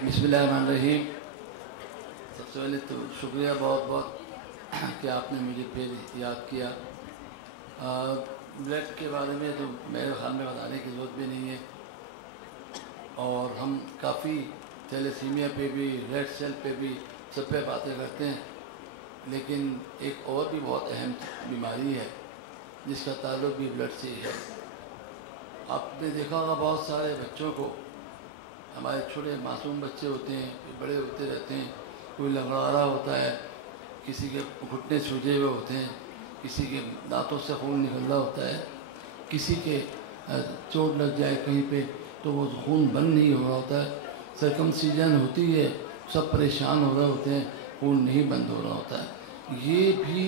बिस्मिल्लाहिर्रहमानिर्रहीम। सबसे पहले तो शुक्रिया बहुत बहुत कि आपने मुझे फिर याद किया। ब्लड के बारे में तो मेरे ख्याल में बताने की ज़रूरत भी नहीं है, और हम काफ़ी थैलेसीमिया पे भी, रेड सेल पे भी, सब पे बातें करते हैं, लेकिन एक और भी बहुत अहम बीमारी है जिसका ताल्लुक भी ब्लड से ही है। आपने देखा होगा बहुत सारे बच्चों को, हमारे छोटे मासूम बच्चे होते हैं, बड़े होते रहते हैं, कोई लंगड़ा रहा होता है, किसी के घुटने सूजे हुए होते हैं, किसी के दांतों से खून निकल रहा होता है, किसी के चोट लग जाए कहीं पे तो वो खून बंद नहीं हो रहा होता है, सर्कमसीजन होती है, सब परेशान हो रहे होते हैं, खून नहीं बंद हो रहा होता है। ये भी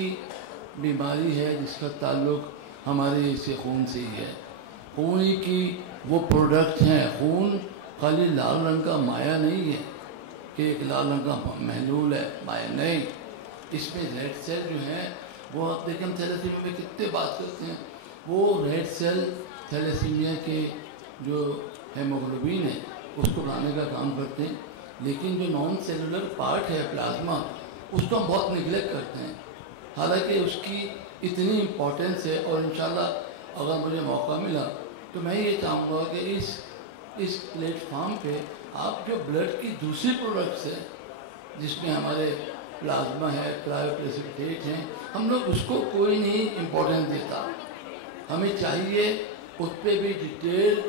बीमारी है जिसका ताल्लुक हमारे इसे खून से ही है। खून ही की वो प्रोडक्ट हैं। खून खाली लाल रंग का माया नहीं है कि एक लाल रंग का महलूल है, माया नहीं। इसमें रेड सेल जो हैं वो आप देखें, हम थैलेसीमिया में कितने बात करते हैं, वो रेड सेल थैलेसीमिया के जो हेमोग्लोबिन है उसको बनाने का काम करते हैं, लेकिन जो नॉन सेलुलर पार्ट है प्लाज्मा, उसको हम बहुत निगलेक्ट करते हैं, हालांकि उसकी इतनी इम्पोर्टेंस है। और इंशाल्लाह अगर मुझे मौका मिला तो मैं ये चाहूँगा कि इस प्लेटफार्म पे आप जो ब्लड की दूसरी प्रोडक्ट्स हैं जिसमें हमारे प्लाज्मा है, क्रायोप्रेसिपिटेट हैं, हम लोग उसको कोई नहीं इम्पोर्टेंस देता। हमें चाहिए उस पर भी डिटेल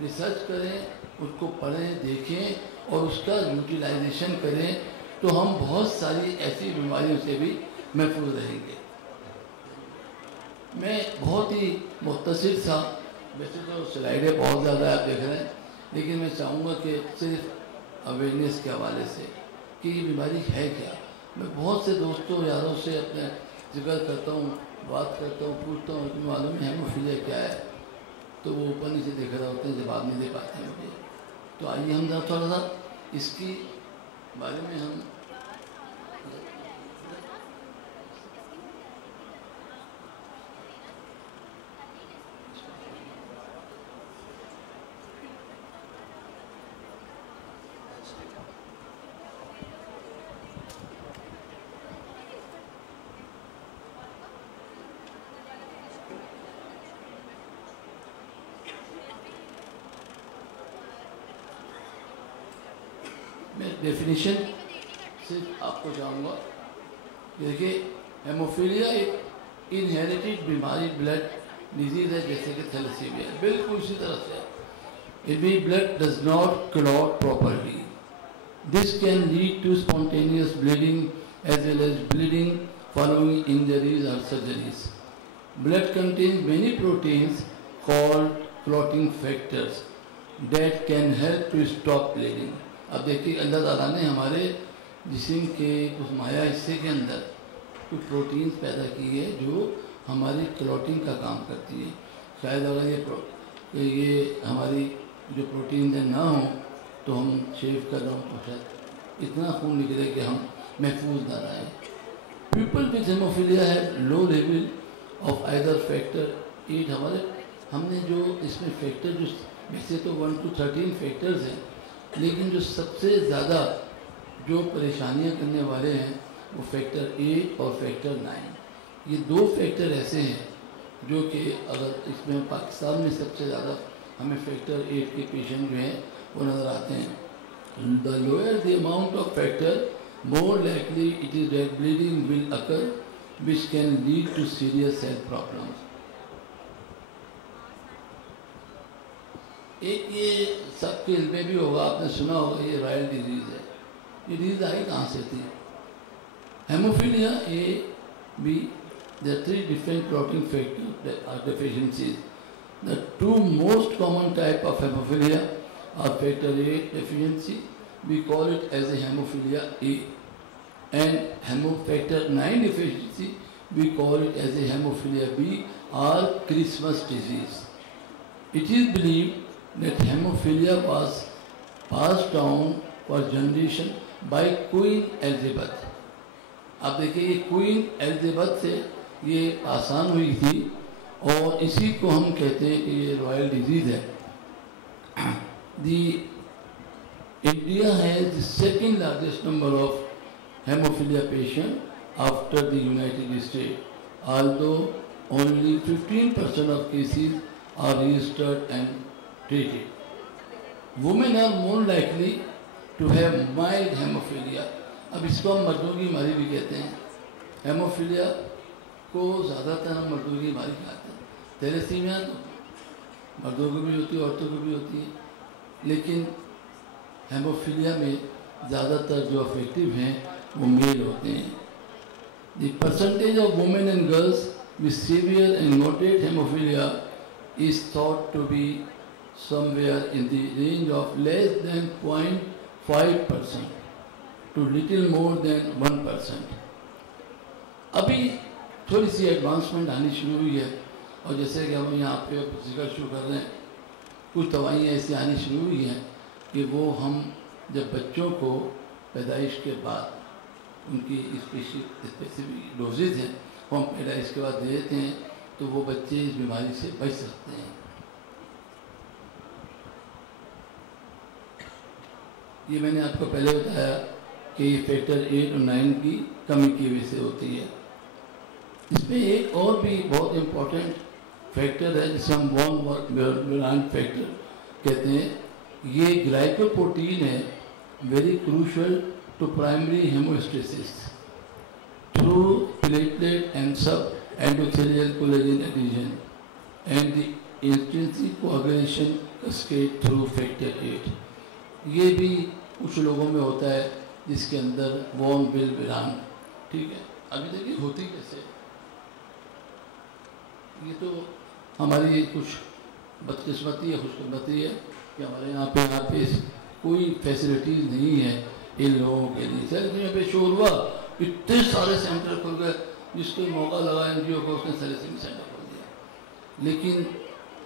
रिसर्च करें, उसको पढ़ें, देखें और उसका यूटिलाइजेशन करें, तो हम बहुत सारी ऐसी बीमारियों से भी महफूज रहेंगे। मैं बहुत ही मुख्तसर सा, वैसे तो स्लाइडें बहुत ज़्यादा आप देख रहे हैं, लेकिन मैं चाहूँगा कि सिर्फ अवेयरनेस के हवाले से कि ये बीमारी है क्या। मैं बहुत से दोस्तों यारों से अपने जिक्र करता हूँ, बात करता हूँ, पूछता हूँ कि मालूम है हेमोफीलिया क्या है, तो वो ऊपर नीचे देख रहे होते हैं, जवाब नहीं दे पाते हैं मुझे। तो आइए हम जरा थोड़ा सा इसकी बारे में हम डेफिनेशन सिर्फ आपको चाहूँगा। देखिए, हेमोफीलिया एक इनहेरिटेड बीमारी, ब्लड डिजीज़ है जैसे कि थैलेसीमिया, बिल्कुल इसी तरह से। इनमें blood does not clot properly, this can lead to spontaneous bleeding as well as bleeding following injuries और surgeries. Blood contains many proteins called clotting factors that can help to stop bleeding. अब देखिए, अल्लाह ताला ने हमारे जिस्म के उस माया हिस्से के अंदर कुछ प्रोटीन्स पैदा की है जो हमारी क्लॉटिंग का काम करती है। शायद अगर ये हमारी जो प्रोटीन ना हो तो हम शेव कर रहा हूँ तो शायद इतना खून निकले कि हम महफूज ना रहें। People with haemophilia have low level of either factor 8। हमने जो इसमें फैक्टर, जो वैसे तो 1 to 13 फैक्टर्स हैं, लेकिन जो सबसे ज़्यादा जो परेशानियां करने वाले हैं वो फैक्टर 8 और फैक्टर 9। ये दो फैक्टर ऐसे हैं जो कि अगर इसमें पाकिस्तान में सबसे ज़्यादा हमें फैक्टर 8 के पेशेंट जो हैं वो नज़र आते हैं। The lower the amount of factor, more likely it is that bleeding will occur which can lead to serious health problems. एक ये सबके इल्म भी होगा, आपने सुना होगा, ये रॉयल डिजीज़ है। ये डिजीज़ आई कहाँ से थी? Hemophilia A B, there are 3 different clotting factor deficiencies. The 2 most common type of hemophilia are factor 8 deficiency, we call it as a hemophilia A, and factor 9 deficiency, we call it as a hemophilia B or Christmas disease. It is believed that hemophilia was passed down for generation by Queen Elizabeth. आप देखिए, ये queen Elizabeth से ये आसान हुई थी और इसी को हम कहते हैं कि ये रॉयल डिजीज़ है। दी India has the second largest number of hemophilia patients after the United States, although only 15% of cases are registered and treated. Women are more likely to have mild hemophilia. अब इसको हम मर्दों की बीमारी भी कहते हैं. हेमोफीलिया को ज़्यादातर हम मर्दों की बीमारी कहते हैं. थैलेसीमिया तो मर्दों को भी होती है, औरतों को भी होती है, लेकिन हेमोफीलिया में ज़्यादातर जो अफेक्टिव हैं वो मेल होते हैं. The percentage of women and girls with severe and moderate hemophilia is thought to be somewhere in the range of less than 0.5% to little more than 1%. अभी थोड़ी सी एडवांसमेंट आनी शुरू हुई है, और जैसे कि हम यहाँ पे जिक्र शुरू कर रहे हैं, कुछ दवाइयाँ ऐसी आनी शुरू हुई हैं कि वो हम जब बच्चों को पैदाइश के बाद उनकी स्पेसिफिक डोजेज हैं वो हम पैदाइश के बाद दे देते हैं, तो वो बच्चे इस बीमारी से बच सकते हैं. ये मैंने आपको पहले बताया कि ये फैक्टर 8 और 9 की कमी की वजह से होती है. इसमें एक और भी बहुत इम्पोर्टेंट फैक्टर है जिसे हम वॉन फैक्टर कहते हैं. ये ग्लाइकोप्रोटीन है, very crucial to primary haemostasis through platelet and subendothelial collagen adhesion and the intrinsic coagulation cascade through factor 8. ये भी कुछ लोगों में होता है जिसके अंदर वॉन बिल बिरान. ठीक है, अभी देखिए होती कैसे. ये तो हमारी कुछ बदकिस्मती है, खुशकिस्मती है कि हमारे यहाँ पे कोई फैसिलिटीज़ नहीं है इन लोगों के लिए. सैलसिमिया पे शोर हुआ, इतने सारे सेंटर खुल गए, जिसको मौका लगा एनजीओ को उसने सैलसिमिया सेंटर खोल दिया. लेकिन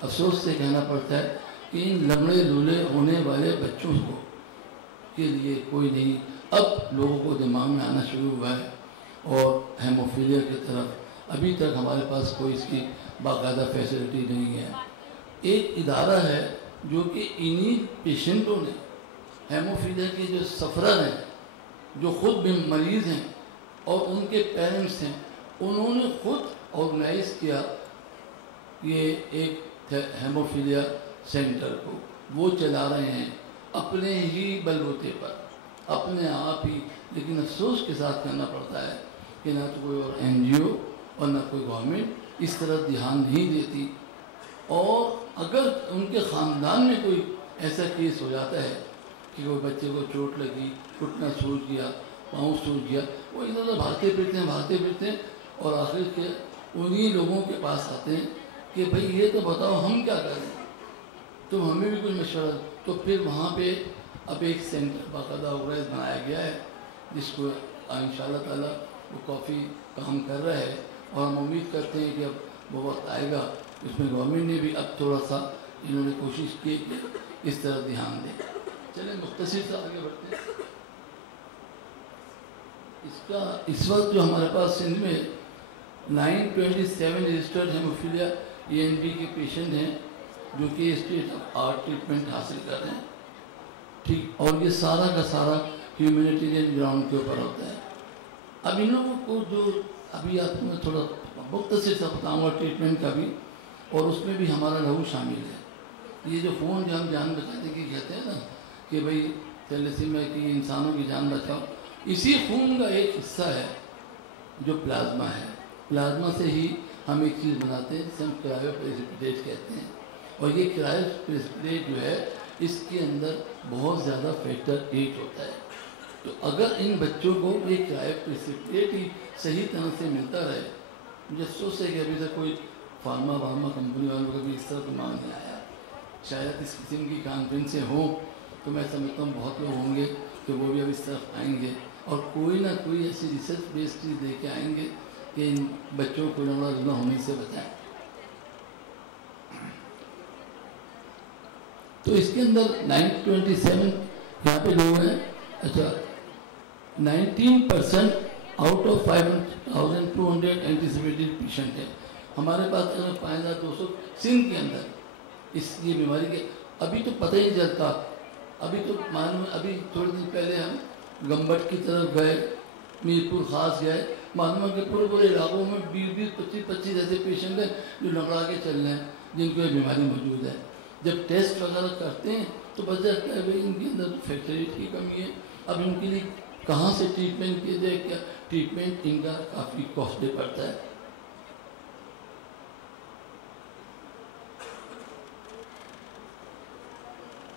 अफसोस से कहना पड़ता है कि इन लंगड़े लूले होने वाले बच्चों को के लिए कोई नहीं. अब लोगों को दिमाग में आना शुरू हुआ है, और हेमोफीलिया की तरफ अभी तक हमारे पास कोई इसकी बाकायदा फैसिलिटी नहीं है. एक इदारा है जो कि इन्हीं पेशेंटों ने, हेमोफीलिया के जो सफ़रर हैं, जो ख़ुद भी मरीज़ हैं और उनके पेरेंट्स हैं, उन्होंने खुद ऑर्गेनाइज़ किया ये एक हेमोफीलिया सेंटर को. वो चला रहे हैं अपने ही बलबूते पर, अपने आप ही. लेकिन अफसोस के साथ कहना पड़ता है कि ना तो कोई और एनजीओ और ना कोई गवर्नमेंट इस तरफ ध्यान नहीं देती. और अगर उनके ख़ानदान में कोई ऐसा केस हो जाता है कि कोई बच्चे को चोट लगी, घुटना सूज गया, पाँव सूज गया, वो इधर उधर भागते फिरते हैं और आखिर के उन्हीं लोगों के पास आते हैं कि भाई ये तो बताओ हम क्या करें, तो हमें भी कुछ मशवरा. तो फिर वहाँ पे अब एक सेंटर बाकायदा ऑर्गेनाइज बनाया गया है जिसको इंशाअल्लाह ताला वो काफ़ी काम कर रहा है, और हम उम्मीद करते हैं कि अब वो वक्त आएगा. उसमें गवर्नमेंट ने भी अब थोड़ा सा इन्होंने कोशिश की कि इस तरफ ध्यान दें. चलें मुख्तसर से आगे बढ़ते हैं. इसका इस वक्त जो हमारे पास सिंध में 927 रजिस्टर्ड हेमोफीलिया ENB के पेशेंट हैं जो कि स्टेट ऑफ आर्ट ट्रीटमेंट हासिल कर रहे हैं. ठीक, और ये सारा का सारा ह्यूमैनिटेरियन ग्राउंड के ऊपर होता है. अब इन लोगों को जो अभी आपको मैं थोड़ा मुख्तसर सा बताऊँगा ट्रीटमेंट का भी, और उसमें भी हमारा लहू शामिल है. ये जो फ़ोन जो हम जान बचाने की कहते हैं ना कि भाई थैलेसीमिया की इंसानों की जान बचाओ, इसी खून का एक हिस्सा है जो प्लाज्मा है. प्लाज्मा से ही हम एक चीज़ बनाते हैं जिसे हम क्रायोप्रेसिपिटेट कहते हैं. और ये क्रायोप्रेसिपिटेट जो है इसके अंदर बहुत ज़्यादा फैक्टर 8 होता है. तो अगर इन बच्चों को ये क्रायोप्रेसिपिटेट ही सही तरह से मिलता रहे, मुझे अफसोस है कि अभी तक कोई फार्मा कंपनी वालों का भी इस तरह तो मांग नहीं आया. शायद इस किस्म की कॉन्फ्रेंसें हों तो मैं समझता हूँ बहुत लोग होंगे कि वो भी अब इस तरफ आएंगे और कोई ना कोई ऐसी रिसर्च बेस्ड चीज़ दे के आएंगे कि इन बच्चों को लंगड़ा होने से बचाएं. तो इसके अंदर 927 यहाँ पे लोग हैं. अच्छा, 19% आउट ऑफ 5,200 एंटीसिपेटेड पेशेंट है हमारे पास. 5,200 सिंध के अंदर इस ये बीमारी के अभी तो पता ही नहीं चलता ابھی تو معلوم ہے، ابھی تھوڑے دن پہلے ہم گمبٹ کی طرف گئے، میر پور خاص گئے، معلوم ہے کہ پورے پورے علاقوں میں 20-25 ایسے پیشنٹ ہیں جو لڑا کے چل رہے ہیں جن کو یہ بیماری موجود ہے۔ جب ٹیسٹ وغیرہ کرتے ہیں تو پتہ چلتا ہے بھائی ان کے اندر فیکٹریٹ کی کمی ہے۔ اب ان کے لیے کہاں سے ٹریٹمنٹ کیا جائے، کیا ٹریٹمنٹ ان کا کافی کاسٹلی پڑتا ہے۔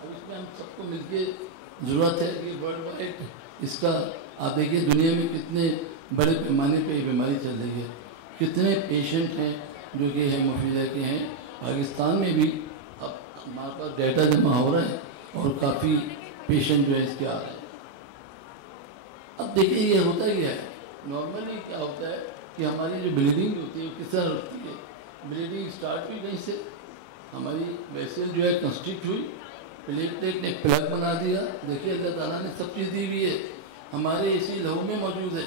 اب اس میں ہم سب کو مل کے ضرورت ہے کہ ورلڈ وائڈ اس کا، آپ دیکھیے دنیا میں کتنے بڑے پیمانے پہ یہ بیماری چل رہی ہے، کتنے پیشنٹ ہیں جو کہ ہیموفیلیا کے ہیں۔ پاکستان میں بھی اب ہمارے پاس ڈیٹا جمع ہو رہا ہے اور کافی پیشنٹ جو ہے اس کے آ رہے ہیں۔ اب دیکھیے یہ ہوتا کیا ہے، نارملی کیا ہوتا ہے کہ ہماری جو بلیڈنگ ہوتی ہے وہ کس طرح ہوتی ہے، بلیڈنگ اسٹارٹ ہوئی کہیں سے، ہماری ویسل جو ہے کنسٹرکٹ ہوئی، پلیٹلیٹ نے پلگ بنا دیا۔ دیکھیے اللہ تعالیٰ نے سب چیز دی ہوئی ہے، ہمارے اسی لہو میں موجود ہے،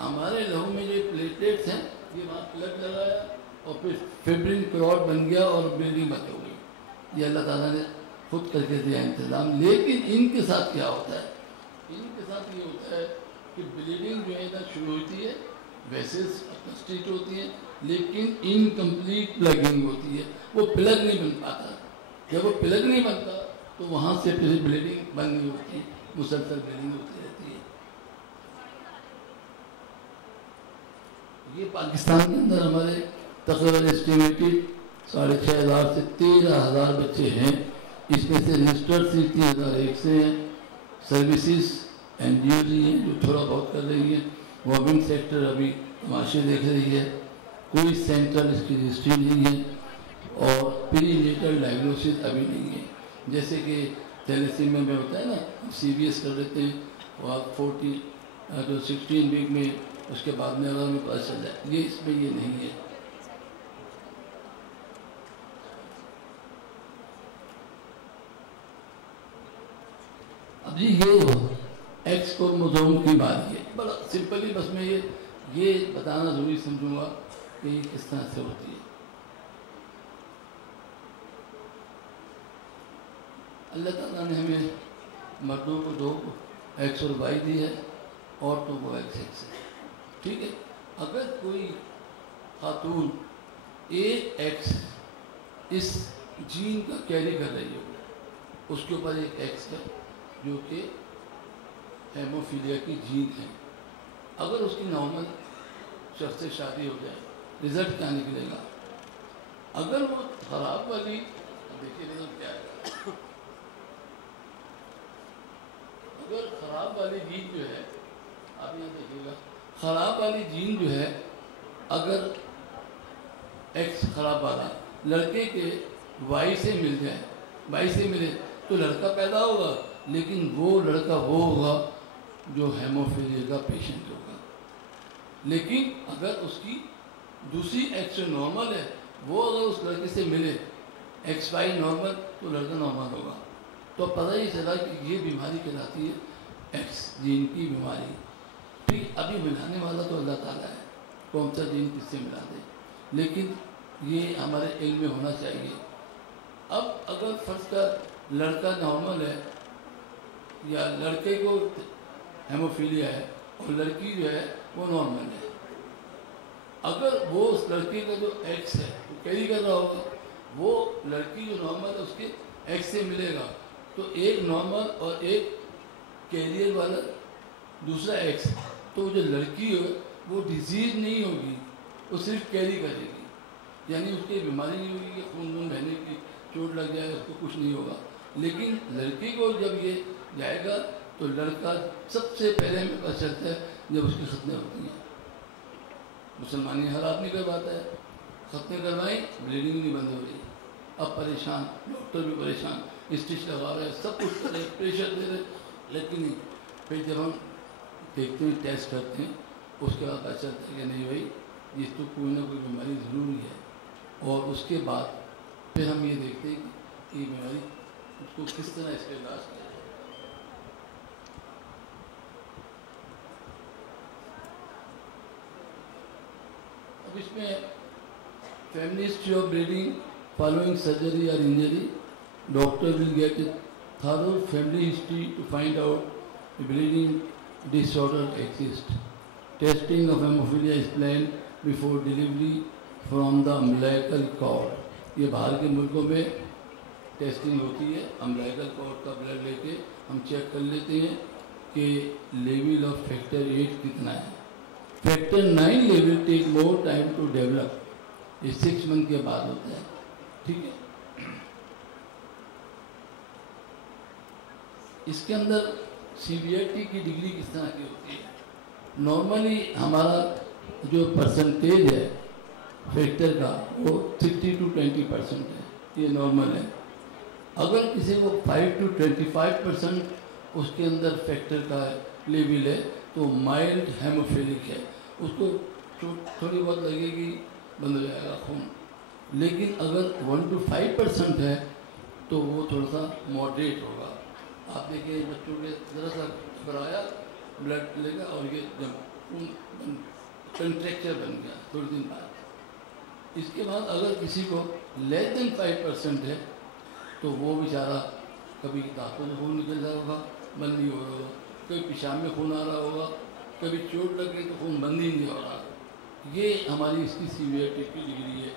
ہمارے لہو میں جو پلیٹلیٹس ہیں یہ وہاں پلگ لگایا اور پھر فیبرین کلاٹ بن گیا اور بلیڈنگ بند ہو گئی۔ یہ اللہ تعالیٰ نے خود کر کے دیا انتظام۔ لیکن ان کے ساتھ کیا ہوتا ہے، ان کے ساتھ یہ ہوتا ہے کہ بلیڈنگ جو ہے ادھر شروع ہوتی ہے، ویسلز کنسٹرکٹ ہوتی ہیں، لیکن انکمپلیٹ پلگنگ ہوتی ہے، وہ پلگ نہیں بن پاتا۔ جب وہ پلگ نہیں بنتا تو وہاں سے پھر بلیڈنگ بند نہیں ہوتی، مسلسل بلیڈنگ ہوتی رہتی ہے۔ یہ پاکستان کے اندر ہمارے تقریباً اسٹیمیٹڈ 6,500 سے 13,000 بچے ہیں، اس میں سے رجسٹرڈ 3,001 سے ہیں، سروسز این جی او جی ہیں جو تھوڑا بہت کر رہی ہیں، گورنمنٹ سیکٹر ابھی تماشے دیکھ رہی ہے، کوئی سینٹرل اس کی رجسٹری نہیں ہے، اور پری نیٹل ڈائگنوسس ابھی نہیں ہے۔ جیسے کہ تیلیسیمیا میں ہوتا ہے نا، سی بی ایس کر دیتے ہیں، وہ آپ 16 ویک میں اس کے بعد میں اگر پتہ چل جائے، یہ اس میں یہ نہیں ہے۔ اب جی یہ ایکس کروموسوم کی بات ہے، بڑا سمپلی بس میں یہ بتانا ضروری سمجھوں گا کہ یہ کس طرح سے ہوتی ہے۔ اللہ تعالیٰ نے ہمیں مردوں کو 2 ایکس اور وائی دی ہے، عورتوں کو ایکس ہے، ٹھیک ہے۔ اگر کوئی خاتون ایکس اس جین کا کیری کر رہی ہو، اس کے اوپر ایک ایکس ہے جو کہ ہیموفیلیا کی جین ہے، اگر اس کی نارمل شخص سے شادی ہو جائے، رزلٹ کیا نکلے گا؟ اگر وہ خراب والی، دیکھیے رزلٹ کیا ہے، اگر خراب والی جین جو ہے، آپ یہاں دیکھیے گا، خراب والی جین جو ہے، اگر ایکس خراب والا لڑکے کے وائی سے مل جائے، وائی سے ملے تو لڑکا پیدا ہوگا، لیکن وہ لڑکا وہ ہوگا جو ہیموفیلیا کا پیشنٹ ہوگا۔ لیکن اگر اس کی دوسری ایکس نارمل ہے، وہ اگر اس لڑکے سے ملے ایکس وائی نارمل، تو لڑکا نارمل ہوگا۔ تو پتہ ہی چلا کہ یہ بیماری کہلاتی ہے ایکس جین کی بیماری۔ ٹھیک، ابھی ملانے والا تو اللہ تعالیٰ ہے، کون سا جین کس سے ملا دے، لیکن یہ ہمارے علم میں ہونا چاہیے۔ اب اگر فرض کا لڑکا نارمل ہے یا لڑکے کو ہیموفیلیا ہے اور لڑکی جو ہے وہ نارمل ہے، اگر وہ اس لڑکی کا جو ایکس ہے وہ کیری کر رہا ہوگا، وہ لڑکی جو نارمل ہے اس کے ایکس سے ملے گا، تو ایک نارمل اور ایک کیریئر والا دوسرا ایکس، تو جو لڑکی ہے وہ ڈیزیز نہیں ہوگی، وہ صرف کیری کرے گی، یعنی اس کی بیماری نہیں ہوگی کہ خون بہنے کی چوٹ لگ جائے، اس کو کچھ نہیں ہوگا۔ لیکن لڑکی کو جب یہ جائے گا تو لڑکا سب سے پہلے ہمیں پتہ چلتا ہے جب اس کی ختنیں ہوتی ہیں۔ مسلمانی ہر آدمی کرواتا ہے، ختنیں کروائیں، بلیڈنگ نہیں بند ہو رہی، اب پریشان، ڈاکٹر بھی پریشان، اسٹچ لگا رہے ہیں، سب کچھ کر رہے ہیں، پریشر دے رہے، لیکن نہیں۔ پھر جب ہم دیکھتے ہیں، ٹیسٹ کرتے ہیں، اس کے بعد پتہ چلتا ہے کہ نہیں بھائی یہ تو کوئی نہ کوئی بیماری ضروری ہے، اور اس کے بعد پھر ہم یہ دیکھتے ہیں کہ یہ بیماری اس کو کس طرح اس کا علاج کیا جائے۔ اب اس میں family history of bleeding following surgery اور injury, doctor will get thorough family history to find out if bleeding disorder exists. Testing of hemophilia is planned before delivery from the umbilical cord. ये बाहर के मुल्कों में testing होती है, umbilical cord का blood लेके हम चेक कर लेते हैं कि लेवल ऑफ फैक्टर 8 कितना है. Factor 9 level take more time to develop. ये 6 मंथ के बाद होता है. ठीक है. इसके अंदर सीवियरिटी की डिग्री किस तरह की होती है. नॉर्मली हमारा जो परसेंटेज है फैक्टर का वो 60 to 20% है. ये नॉर्मल है. अगर किसी को 5 to 25% उसके अंदर फैक्टर का लेवल है तो माइल्ड हेमोफिलिक है. उसको थोड़ी बहुत लगेगी, बंद हो जाएगा खून. लेकिन अगर 1 to 5% है तो वो थोड़ा सा मॉडरेट होगा. आप देखिए बच्चों के ज़रा सा घबराया, ब्लड लेगा और ये जब कंट्रेक्चर बन गया थोड़ी दिन बाद. इसके बाद अगर किसी को लेस देन 5% है तो वो बेचारा कभी दांतों से खून निकल रहा होगा, बंद नहीं हो रहा होगा, कभी पेशाब में खून आ रहा होगा, कभी चोट लग गई तो खून बंद ही नहीं हो रहा. ये हमारी इसकी सीवियरिटी की डिग्री है.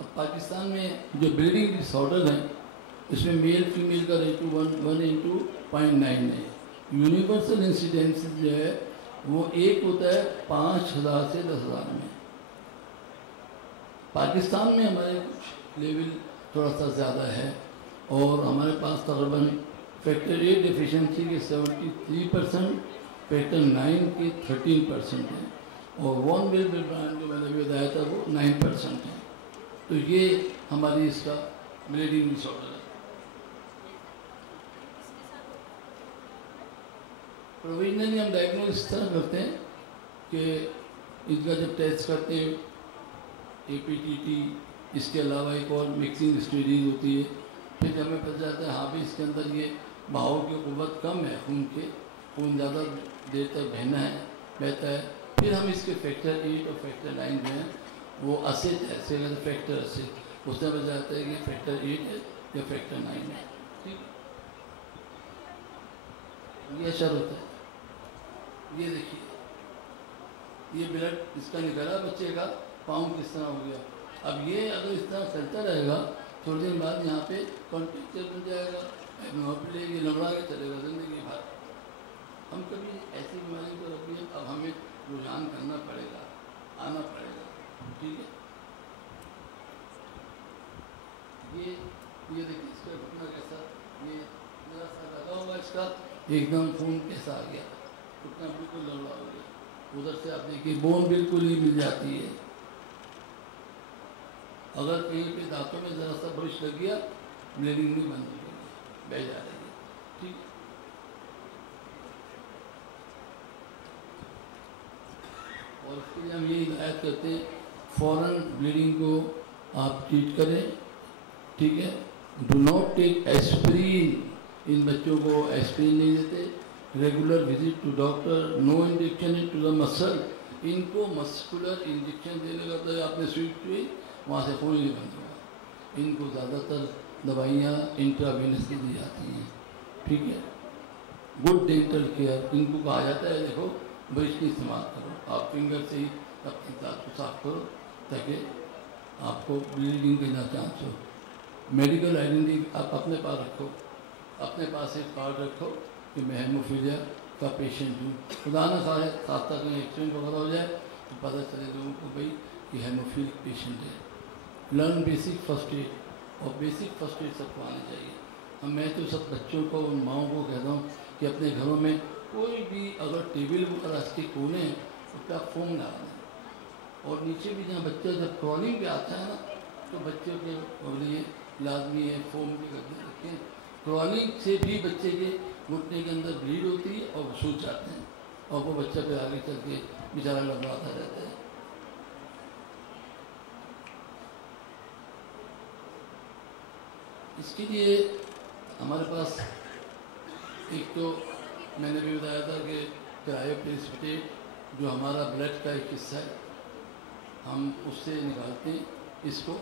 अब पाकिस्तान में जो ब्लीडिंग डिसऑर्डर हैं इसमें मेल फीमेल का रेशो 1:0.9 है. यूनिवर्सल इंसिडेंस जो है वो एक होता है 5,000 से 10,000 में. पाकिस्तान में हमारे कुछ लेवल थोड़ा सा ज़्यादा है और हमारे पास तकरीबन फैक्टर 8 डिफिशेंसी के 73%, फैक्टर 9 के 13% है और वॉन बिल ब्रांड जो मैंने भी बताया था वो 9% है. तो ये हमारी इसका ब्लीडिंग डिसऑर्डर है. प्रोविजनली हम डायग्नोज इस तरह करते हैं कि इसका जब टेस्ट करते हैं APTT, इसके अलावा एक और मिक्सिंग स्टडीज होती है. फिर हमें पता चलता है हाँ भी इसके अंदर ये बहाव की क़ुव्वत कम है, खून ज़्यादा देर तक बहता है. फिर हम इसके फैक्टर 8 और फैक्टर 9 जो हैं वो असेट है, ऐसे कहते फैक्टर असेट, उसमें पता चलता है कि फैक्टर 8 है या फैक्टर 9 है. ठीक, ये असर होता है. ये देखिए ये ब्लड इसका निकला बच्चे का, पाँव किस तरह हो गया. अब ये अगर इस तरह चलता रहेगा थोड़ी देर बाद यहाँ पे कॉन्ट्रेक्चर बन जाएगा, ये लंगड़ा के चलेगा ज़िंदगी भर. हम कभी ऐसी बीमारी को रख दिए, अब हमें रुझान करना पड़ेगा, आना पड़ेगा. ठीक है. ये देखिए इसका घुटना कैसा, ये जरा सा लगा हुआ इसका एकदम खून कैसा आ गया, घुटना बिल्कुल लंगड़ा हो गया. उधर से आप देखिए बोन बिल्कुल ही मिल जाती है. अगर कहीं पे दांतों में ज़रा सा ब्रश लग गया ब्लीडिंग नहीं बंद हो गई, बह जा रही है. ठीक. और उसके लिए हम ये हिदायत करते हैं फ़ौरन ब्लीडिंग को आप ट्रीट करें. ठीक है. Do not take aspirin. इन बच्चों को एस्प्रिन नहीं देते. Regular visit to doctor. No injection into the muscle. इनको मस्कुलर इंजेक्शन देने का तो आपने स्विच हुई वहाँ से खून नहीं बंद होगा. इनको ज़्यादातर दवाइयाँ इंट्रावेनसली दी जाती हैं. ठीक है. Good dental care. इनको कहा जाता है देखो ब्रश की इस्तेमाल करो, आप फिंगर से ही अपनी दांत को साफ करो ताकि आपको ब्लीडिंग के ना चांस हो. मेडिकल आइडेंटिटी आप अपने पास रखो, अपने पास एक कार्ड रखो कि मैं हेमोफीलिया का पेशेंट हूँ. खुदा न खास्ता कहीं एक्सीडेंट वगैरह हो जाए तो पता चले लोगों को भाई ये हेमोफीलिक पेशेंट है. Learn basic first aid. और बेसिक फर्स्ट एड सबको आना चाहिए. मैं तो सब बच्चों को उन माओं को कहता हूँ कि अपने घरों में कोई भी अगर टेबल वगैरह के कोने हैं उस पर आप फोम लगा दें. और नीचे भी जहाँ बच्चा जब क्रॉलिंग पे आता है ना तो बच्चों के लिए लाजमी है फोम के गद्दे रखें. क्रॉलिंग से भी बच्चे के घुटने के अंदर ब्लीड होती है और वो सूज जाते हैं और वो बच्चा फिर आगे चल के बेचारा लड़वाता रहता है. इसके लिए हमारे पास एक तो मैंने भी बताया था कि क्रायोप्रेसिपिटेट जो हमारा ब्लड का एक हिस्सा है हम उससे निकालते हैं اس کو،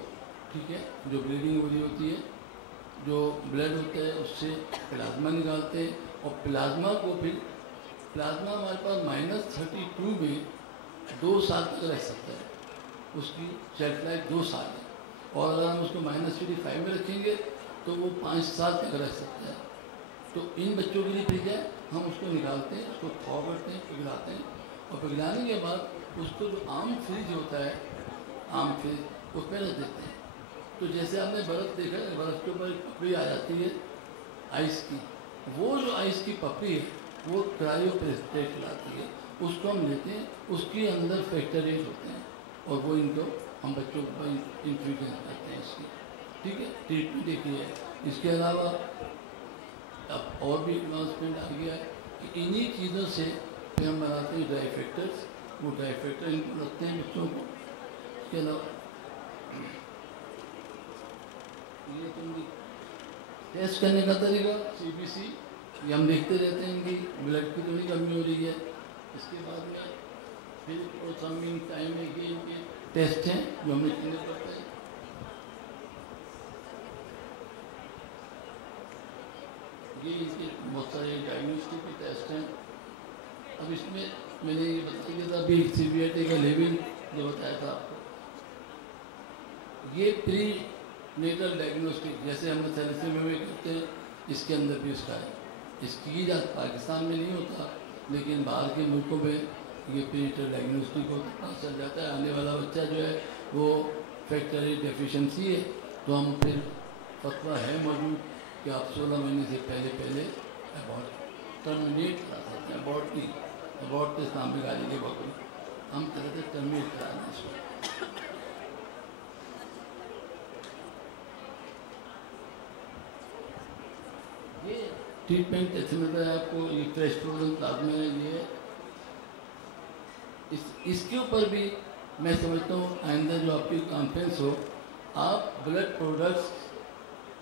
ٹھیک ہے، جو بلیڈنگ ہو رہی ہوتی ہے، جو بلڈ ہوتا ہے اس سے پلازما نکالتے ہیں، اور پلازما کو پھر پلازما ہمارے پاس -32 میں 2 سال تک رہ سکتا ہے، اس کی شیلف لائف 2 سال ہے، اور اگر ہم اس کو -55 میں رکھیں گے تو وہ 5 سال تک رہ سکتا ہے۔ تو ان بچوں کے لیے پھر کیا ہے، ہم اس کو نکالتے ہیں، اس کو تھو کرتے ہیں، پگھلاتے ہیں، اور پگھلانے کے بعد اس کو جو عام فریج ہوتا ہے، عام فریج، اس میں رکھ دیتے ہیں۔ تو جیسے آپ نے برف دیکھا ہے، برف کے اوپر ایک پپڑی آ جاتی ہے آئس کی، وہ جو آئس کی پپڑی ہے وہ کرائیو پریسپیٹ کہلاتی ہے، اس کو ہم لیتے ہیں، اس کے اندر فیکٹریز ہوتے ہیں، اور وہ ان کو ہم بچوں کو انفیوژن کرتے ہیں اس کی، ٹھیک ہے، ٹریٹمنٹ ایک ہی ہے۔ اس کے علاوہ اب اور بھی ایڈوانسمنٹ آ گیا ہے کہ انہی چیزوں سے پھر ہم بناتے ہیں ڈرائی فیکٹرز، وہ ڈرائی فیکٹر ان کو رکھتے ہیں بچوں کو۔ اس کے علاوہ یہ تم ٹیسٹ کرنے کا طریقہ CBC، یہ ہم دیکھتے رہتے ہیں کہ بلڈ کی تھوڑی کمی ہو رہی ہے۔ اس کے بعد میں پھر اور سمنگ ٹائم میں یہ ان کے ٹیسٹ ہیں جو ہمیں کرنے پڑتے ہیں۔ یہ ان کے بہت سارے ڈائگنوسٹک کے ٹیسٹ ہیں۔ اب اس میں میں نے یہ بتا دیا تھا ابھی سیویئرٹی کا لیول جو بتایا تھا آپ کو، یہ پری نیٹل ڈائگنوسٹک جیسے ہم تھیلیسیمیا میں کرتے ہیں، اس کے اندر بھی اس کا ہے۔ اس کی جات پاکستان میں نہیں ہوتا، لیکن باہر کے ملکوں میں یہ پری نیٹل ڈائگنوسٹک کو پتہ چل جاتا ہے آنے والا بچہ جو ہے وہ فیکٹری ڈیفیشنسی ہے، تو ہم پھر فتویٰ ہے موجود کہ آپ 16 مہینے سے پہلے ابورٹ ٹرمینیٹ کرا سکتے ہیں، ابورٹ کے اسلام میں گالی کے وقت ہم کہتے ہیں ٹرمینیٹ کرانا اس کو۔ یہ ٹریٹمنٹ ایسے میں بتایا آپ کو، یہ فریش فروزن پلازما ہے، یہ اس کے اوپر بھی میں سمجھتا ہوں آئندہ جو آپ کی کانفرنس ہو، آپ بلڈ پروڈکٹس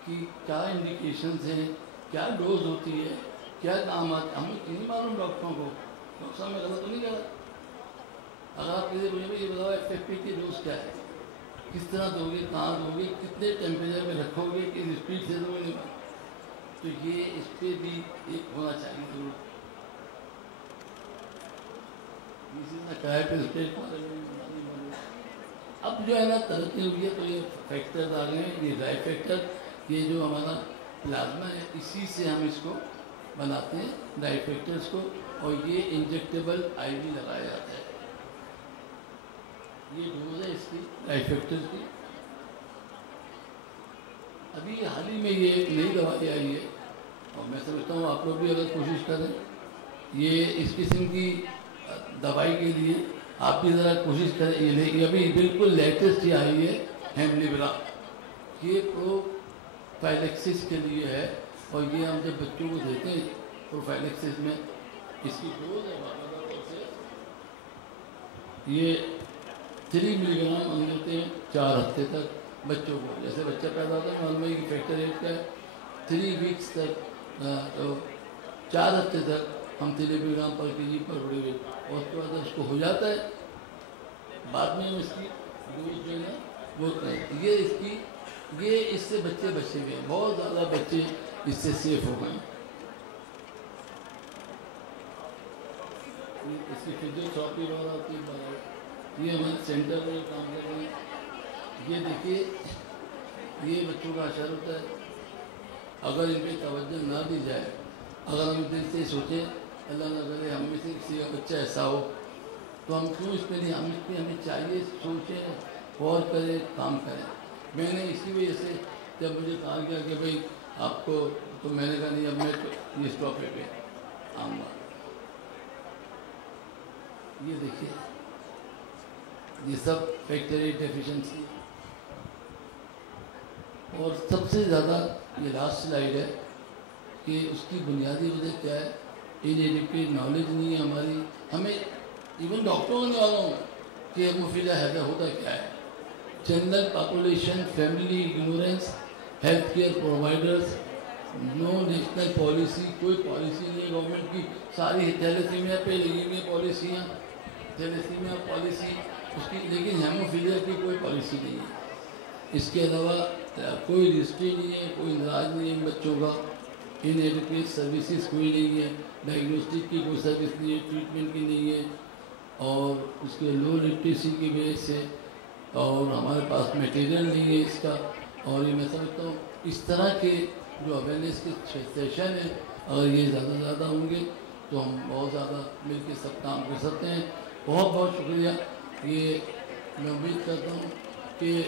کی کیا انڈیکیشنز ہیں، کیا ڈوز ہوتی ہے، کیا کام آتا، ہمیں نہیں معلوم ڈاکٹروں کو، ڈاکٹر صاحب میں غلط تو نہیں کر رہا۔ اگر آپ کسی مجھے یہ بتاؤ FFP کی ڈوز کیا ہے، کس طرح دو گے، کہاں دو گے، کتنے ٹیمپریچر میں رکھو گے، کس اسپیڈ سے دو گے، نہیں، تو یہ اس پہ بھی ایک ہونا چاہیے ضرور۔ اب جو ہے نا ترقی ہوئی ہے تو یہ فیکٹرز آ گئے ہیں، یہ ڈرائی فیکٹر، یہ جو ہمارا پلازما ہے اسی سے ہم اس کو بناتے ہیں ڈرائی فیکٹرز کو، اور یہ انجیکٹیبل IV لگایا جاتا ہے۔ یہ ڈوز ہے اس کی ڈرائی فیکٹر کی۔ ابھی حال ہی میں یہ ایک نئی دوائی آئی ہے، اور میں سمجھتا ہوں آپ لوگ بھی اگر کوشش کریں یہ اس قسم کی دوائی کے لیے آپ بھی ذرا کوشش کریں، یہ ابھی بالکل لیٹسٹ ہی آئی ہے ہیملیبرا، یہ پروفائلیکسس کے لیے ہے، اور یہ ہم جب بچوں کو دیتے ہیں پروفائلیکسس میں اس کی ڈوز ہے باقاعدہ طور سے، یہ 3 ملی گرام ہم دیتے ہیں 4 ہفتے تک بچوں کو، جیسے بچہ پیدا ہوتا ہے معلوم ہے کہ فیکٹر 8 کا ہے، 3 ویکس تک 4 ہفتے تک ہم 3 ملی گرام پر kg پر بڑے ہوئے، اور اس کے بعد اس کو ہو جاتا ہے، بعد میں ہم اس کی ڈوز جو ہے وہ یہ اس سے بچے بچے گئے، بہت زیادہ بچے اس سے سیف ہو گئے۔ اس کی فزیوتھراپی وغیرہ ہوتی ہے، یہ ہمارے سینٹر میں کام کر رہے ہیں۔ یہ دیکھیے یہ بچوں کا اثر ہوتا ہے، اگر ان پہ توجہ نہ دی جائے، اگر ہم دل سے سوچیں اللہ نہ کرے ہم میں سے کسی کا بچہ ایسا ہو، تو ہم کیوں اس پہ نہیں، ہمیں چاہیے سوچیں، غور کریں، کام کریں۔ میں نے اسی وجہ سے جب مجھے کہا گیا کہ بھائی آپ کو، تو میں نے کہا نہیں اب میں یہ اسٹاپ پہ آؤں گا۔ یہ دیکھیے یہ سب فیکٹری ڈیفیشنسی، اور سب سے زیادہ یہ لاسٹ سلائیڈ ہے کہ اس کی بنیادی وجہ کیا ہے، انیڈیکویٹ نالج نہیں ہے ہماری، ہمیں ایون ڈاکٹروں کو نہیں معلوم کہ ہیموفیلیا ہے ہوتا کیا ہے، general population, family ignorance, health care providers, no national policy, کوئی پالیسی نہیں ہے گورنمنٹ کی، ساری تھیلیسیمیا پہ لگی ہوئی پالیسیاں، تھیلیسیمیا پالیسی اس کی، لیکن ہیموفیلیا کی کوئی پالیسی نہیں ہے۔ اس کے علاوہ کوئی رجسٹری نہیں ہے، کوئی اندراج نہیں ہے بچوں کا، ان ایڈوکیٹ سروسز کوئی نہیں ہے، ڈائگنوسٹک کی کوئی سروس نہیں ہے، ٹریٹمنٹ کی نہیں ہے، اور اس کے لو لٹریسی کی وجہ سے، اور ہمارے پاس میٹیریل نہیں ہے اس کا. اور یہ میں سمجھتا ہوں اس طرح کے جو اویئرنیس کے سیشن ہیں اگر یہ زیادہ سے زیادہ ہوں گے تو ہم بہت زیادہ مل کے سب کام کر سکتے ہیں. بہت بہت شکریہ. یہ میں امید کرتا ہوں کہ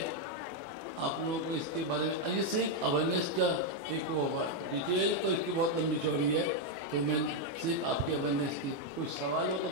آپ لوگوں کو اس کے بارے میں یہ صرف اویئرنیس کا ایک وہ ہوگا، ڈیٹیل تو اس کی بہت لمبی چوڑی ہے، تو میں صرف آپ کے اویئرنیس کی کچھ سوال ہو تو